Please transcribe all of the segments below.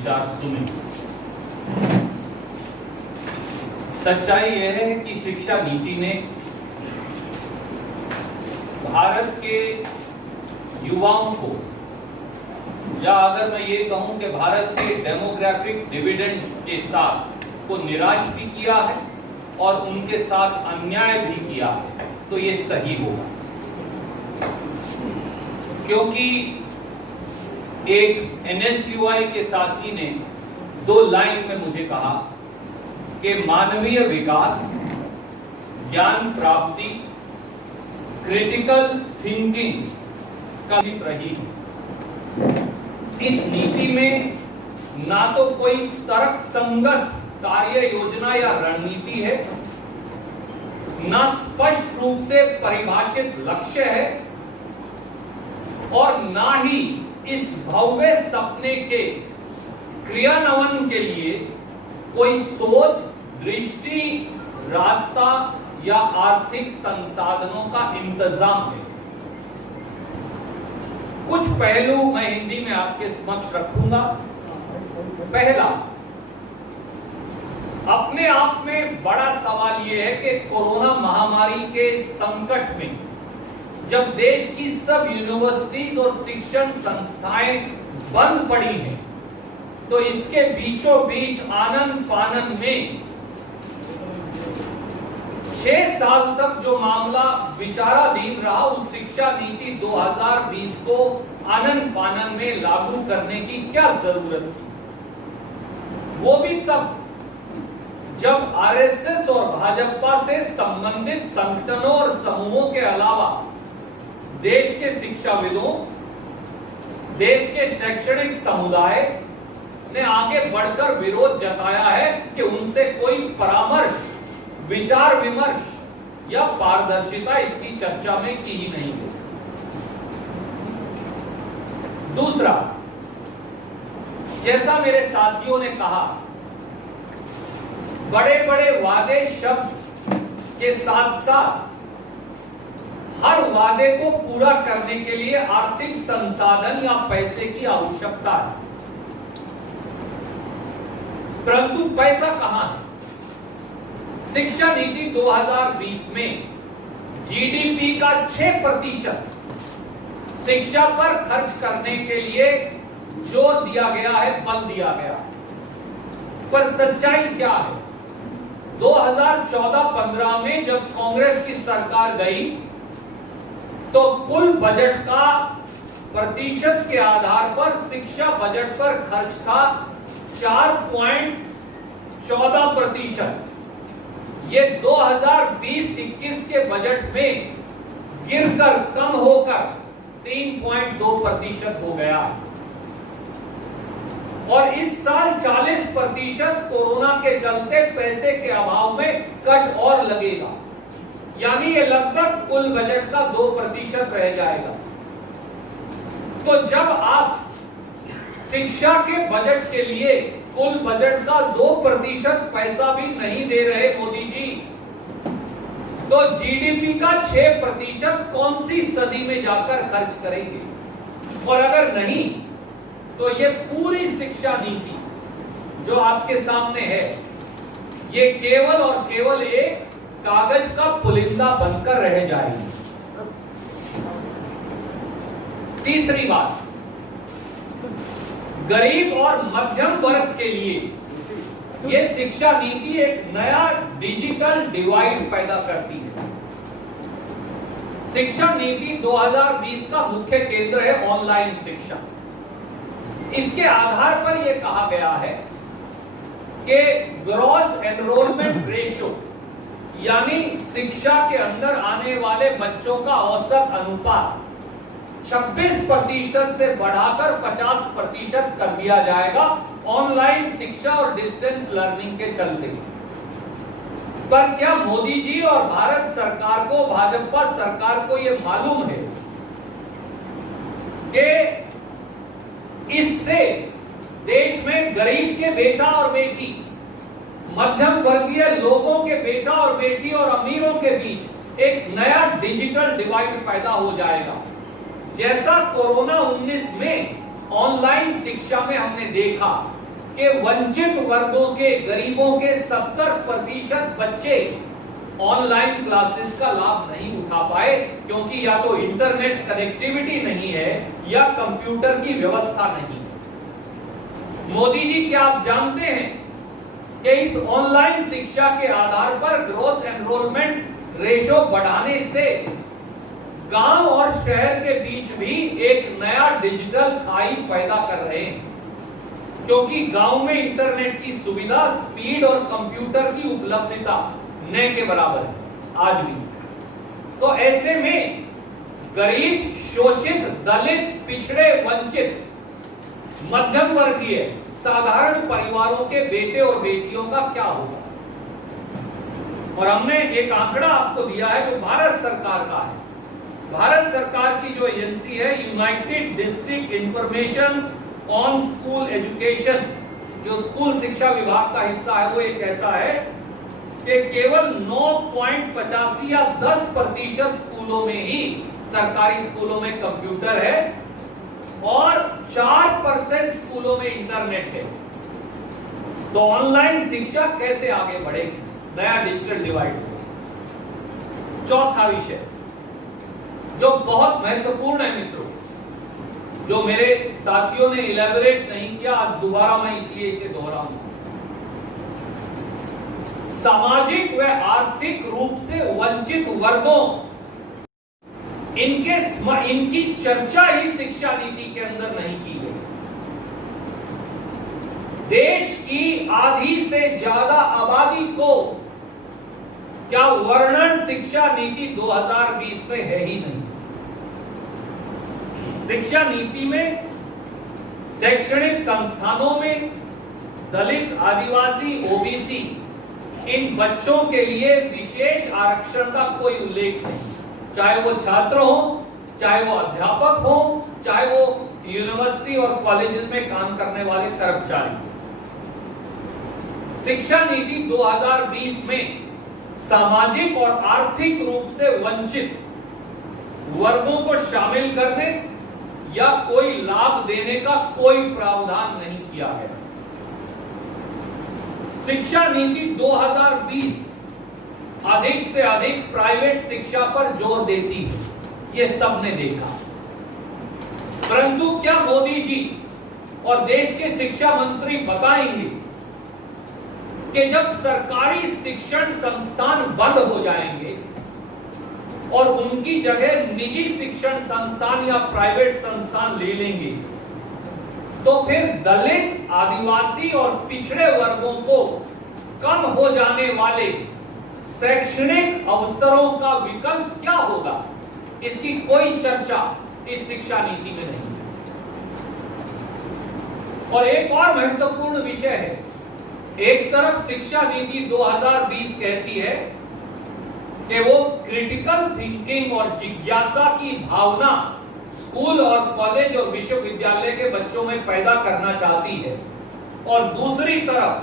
विचार सुने। सच्चाई यह है कि शिक्षा नीति ने भारत के युवाओं को, या अगर मैं ये कहूं कि भारत के डेमोग्राफिक डिविडेंड के साथ को निराश भी किया है और उनके साथ अन्याय भी किया है, तो ये सही होगा। क्योंकि एक एनएसयूआई के साथी ने 2 लाइन में मुझे कहा कि मानवीय विकास, ज्ञान प्राप्ति, क्रिटिकल थिंकिंग का भी रही है। इस नीति में ना तो कोई तर्क संगत कार्य योजना या रणनीति है, ना स्पष्ट रूप से परिभाषित लक्ष्य है, और ना ही इस भव्य सपने के क्रियान्वयन के लिए कोई सोच, दृष्टि, रास्ता या आर्थिक संसाधनों का इंतजाम है। कुछ पहलू मैं हिंदी में आपके समक्ष रखूंगा। पहला, अपने आप में बड़ा सवाल यह है कि कोरोना महामारी के संकट में जब देश की सब यूनिवर्सिटीज और शिक्षण संस्थाएं बंद पड़ी हैं, तो इसके बीचों बीच आनंद फानन में 6 साल तक जो मामला विचाराधीन रहा, उस शिक्षा नीति 2020 को आनंद फानन में लागू करने की क्या जरूरत थी? वो भी तब जब आरएसएस और भाजपा से संबंधित संगठनों और समूहों के अलावा देश के शिक्षाविदों, देश के शैक्षणिक समुदाय ने आगे बढ़कर विरोध जताया है कि उनसे कोई परामर्श, विचार विमर्श या पारदर्शिता इसकी चर्चा में की ही नहीं गई। दूसरा, जैसा मेरे साथियों ने कहा, बड़े बड़े वादे शब्द के साथ साथ हर वादे को पूरा करने के लिए आर्थिक संसाधन या पैसे की आवश्यकता है, परंतु पैसा कहां है? शिक्षा नीति 2020 में जीडीपी का 6% शिक्षा पर खर्च करने के लिए जोर दिया गया है, बल दिया गया है। पर सच्चाई क्या है? 2014-15 में जब कांग्रेस की सरकार गई, तो कुल बजट का प्रतिशत के आधार पर शिक्षा बजट पर खर्च था 4.14%। ये 2020-21 के बजट में गिरकर कम होकर 3.2% हो गया, और इस साल 40% कोरोना के चलते पैसे के अभाव में कट और लगेगा, यानी ये लगभग कुल बजट का 2% रह जाएगा। तो जब आप शिक्षा के बजट के लिए कुल बजट का 2% पैसा भी नहीं दे रहे मोदी जी, तो जीडीपी का 6% कौन सी सदी में जाकर खर्च करेंगे? और अगर नहीं, तो ये पूरी शिक्षा नीति जो आपके सामने है, ये केवल और केवल एक कागज का पुलिंदा बनकर रह जाएगी। तीसरी बात, गरीब और मध्यम वर्ग के लिए यह शिक्षा नीति एक नया डिजिटल डिवाइड पैदा करती है। शिक्षा नीति 2020 का मुख्य केंद्र है ऑनलाइन शिक्षा। इसके आधार पर यह कहा गया है कि ग्रॉस एनरोलमेंट रेशियो, यानी शिक्षा के अंदर आने वाले बच्चों का औसत अनुपात 26% से बढ़ाकर 50% कर दिया जाएगा ऑनलाइन शिक्षा और डिस्टेंस लर्निंग के चलते। पर क्या मोदी जी और भारत सरकार को, भाजपा सरकार को यह मालूम है कि इससे देश में गरीब के बेटा और बेटी, मध्यम वर्गीय लोगों के बेटा और बेटी और अमीरों के बीच एक नया डिजिटल डिवाइड पैदा हो जाएगा, जैसा कोरोना 19 में ऑनलाइन शिक्षा में हमने देखा कि वंचित वर्गों के, गरीबों के 70% बच्चे ऑनलाइन क्लासेस का लाभ नहीं उठा पाए, क्योंकि या तो इंटरनेट कनेक्टिविटी नहीं है या कंप्यूटर की व्यवस्था नहीं है। मोदी जी, क्या आप जानते हैं कि इस ऑनलाइन शिक्षा के आधार पर ग्रॉस एनरोलमेंट रेशो बढ़ाने से गांव और शहर के बीच भी एक नया डिजिटल खाई पैदा कर रहे हैं, क्योंकि गांव में इंटरनेट की सुविधा, स्पीड और कंप्यूटर की उपलब्धता न के बराबर है आज भी। तो ऐसे में गरीब, शोषित, दलित, पिछड़े, वंचित, मध्यम वर्गीय, साधारण परिवारों के बेटे और बेटियों का क्या होगा? और हमने एक आंकड़ा आपको दिया है जो भारत सरकार का है। भारत सरकार की जो एजेंसी है, United district information on school education, जो स्कूल शिक्षा विभाग का हिस्सा है, वो ये कहता है कि केवल 9.85 या 10% स्कूलों में ही, सरकारी स्कूलों में कंप्यूटर है और 4% स्कूलों में इंटरनेट है। तो ऑनलाइन शिक्षा कैसे आगे बढ़ेगी? नया डिजिटल डिवाइड होगा। चौथा विषय जो बहुत महत्वपूर्ण है मित्रों, जो मेरे साथियों ने इलैबोरेट नहीं किया, आज दोबारा मैं इसलिए इसे दोहराऊंगा। सामाजिक व आर्थिक रूप से वंचित वर्गों, इनकी चर्चा ही शिक्षा नीति के अंदर नहीं की गई। देश की आधी से ज्यादा आबादी को क्या वर्णन शिक्षा नीति 2020 में है ही नहीं। शिक्षा नीति में शैक्षणिक संस्थानों में दलित, आदिवासी, ओबीसी, इन बच्चों के लिए विशेष आरक्षण का कोई उल्लेख नहीं, चाहे वो छात्र हो, चाहे वो अध्यापक हो, चाहे वो यूनिवर्सिटी और कॉलेजेस में काम करने वाले कर्मचारी। शिक्षा नीति 2020 में सामाजिक और आर्थिक रूप से वंचित वर्गों को शामिल करने या कोई लाभ देने का कोई प्रावधान नहीं किया है। शिक्षा नीति 2020 अधिक से अधिक प्राइवेट शिक्षा पर जोर देती है, यह सबने देखा। परंतु क्या मोदी जी और देश के शिक्षा मंत्री बताएंगे कि जब सरकारी शिक्षण संस्थान बंद हो जाएंगे और उनकी जगह निजी शिक्षण संस्थान या प्राइवेट संस्थान ले लेंगे, तो फिर दलित, आदिवासी और पिछड़े वर्गों को कम हो जाने वाले शैक्षणिक अवसरों का विकल्प क्या होगा? इसकी कोई चर्चा इस शिक्षा नीति में नहीं। और एक और महत्वपूर्ण विषय है, एक तरफ शिक्षा नीति 2020 कहती है कि वो क्रिटिकल थिंकिंग और जिज्ञासा की भावना स्कूल और कॉलेज और विश्वविद्यालय के बच्चों में पैदा करना चाहती है, और दूसरी तरफ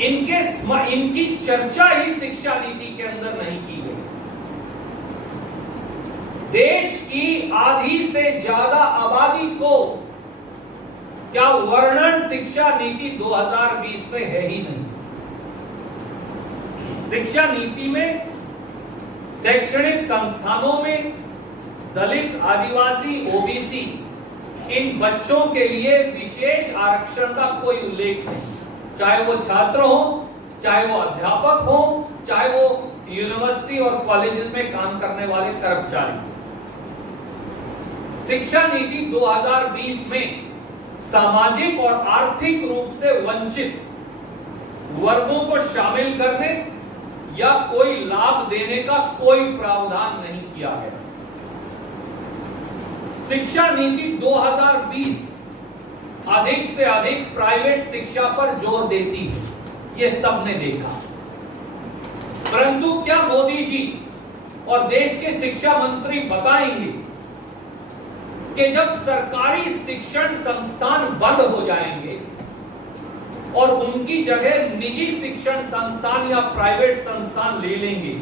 इनकी चर्चा ही शिक्षा नीति के अंदर नहीं की गई। देश की आधी से ज्यादा आबादी को क्या वर्णन शिक्षा नीति 2020 में है ही नहीं। शिक्षा नीति में शैक्षणिक संस्थानों में दलित, आदिवासी, ओबीसी, इन बच्चों के लिए विशेष आरक्षण का कोई उल्लेख नहीं, चाहे वो छात्र हो, चाहे वो अध्यापक हो, चाहे वो यूनिवर्सिटी और कॉलेजेस में काम करने वाले कर्मचारी। शिक्षा नीति 2020 में सामाजिक और आर्थिक रूप से वंचित वर्गों को शामिल करने या कोई लाभ देने का कोई प्रावधान नहीं किया है। शिक्षा नीति 2020 अधिक से अधिक प्राइवेट शिक्षा पर जोर देती है, यह सबने देखा। परंतु क्या मोदी जी और देश के शिक्षा मंत्री बताएंगे कि जब सरकारी शिक्षण संस्थान बंद हो जाएंगे और उनकी जगह निजी शिक्षण संस्थान या प्राइवेट संस्थान ले लेंगे,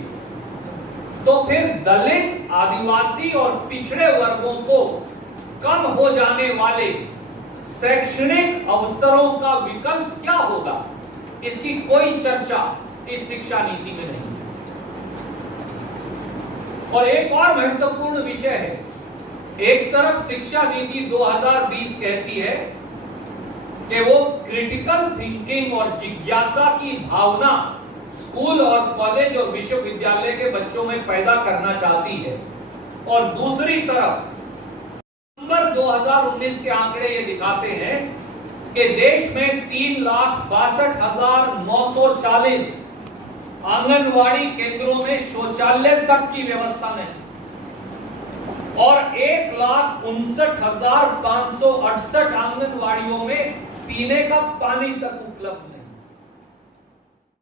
तो फिर दलित, आदिवासी और पिछड़े वर्गों को कम हो जाने वाले शैक्षणिक अवसरों का विकल्प क्या होगा, इसकी कोई चर्चा इस शिक्षा नीति में नहीं। और एक और महत्वपूर्ण विषय है, एक तरफ शिक्षा नीति 2020 कहती है कि वो क्रिटिकल थिंकिंग और जिज्ञासा की भावना स्कूल और कॉलेज और विश्वविद्यालय के बच्चों में पैदा करना चाहती है, और दूसरी तरफ नवंबर 2019 के आंकड़े ये दिखाते हैं कि देश में 3,62,940 आंगनवाड़ी केंद्रों में शौचालय तक की व्यवस्था नहीं, और 1,59,568 आंगनवाड़ियों में पीने का पानी तक उपलब्ध नहीं।